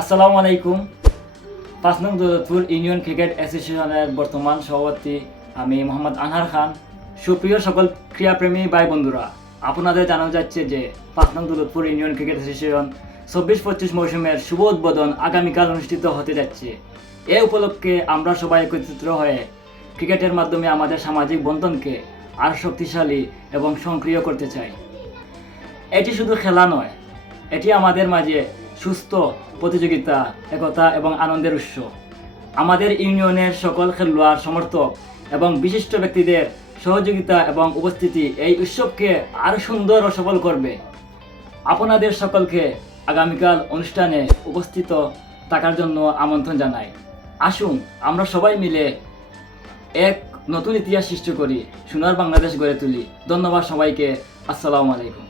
আসসালামু আলাইকুম। পাঁচ নং দৌলতপুর ইউনিয়ন ক্রিকেট অ্যাসোসিয়েশনের বর্তমান সভাপতি আমি মোহাম্মদ আনহার খান। সুপ্রিয় সকল ক্রীড়াপ্রেমী ভাই বন্ধুরা, আপনাদের জানানো যাচ্ছে যে পাঁচ নং দৌলতপুর ইউনিয়ন ক্রিকেট অ্যাসোসিয়েশন চব্বিশ পঁচিশ মৌসুমের শুভ উদ্বোধন আগামীকাল অনুষ্ঠিত হতে যাচ্ছে। এ উপলক্ষে আমরা সবাই একত্রিত হয়ে ক্রিকেটের মাধ্যমে আমাদের সামাজিক বন্ধনকে আর শক্তিশালী এবং সক্রিয় করতে চাই। এটি শুধু খেলা নয় এটি আমাদের মাঝে সুস্থ প্রতিযোগিতা, একতা এবং আনন্দের উৎস। আমাদের ইউনিয়নের সকল খেলোয়াড়, সমর্থক এবং বিশিষ্ট ব্যক্তিদের সহযোগিতা এবং উপস্থিতি এই উৎসবকে আরও সুন্দর ও সফল করবে। আপনাদের সকলকে আগামীকাল অনুষ্ঠানে উপস্থিত থাকার জন্য আমন্ত্রণ জানাই। আসুন, আমরা সবাই মিলে এক নতুন ইতিহাস সৃষ্টি করি, সোনার বাংলাদেশ গড়ে তুলি। ধন্যবাদ সবাইকে। আসসালামু আলাইকুম।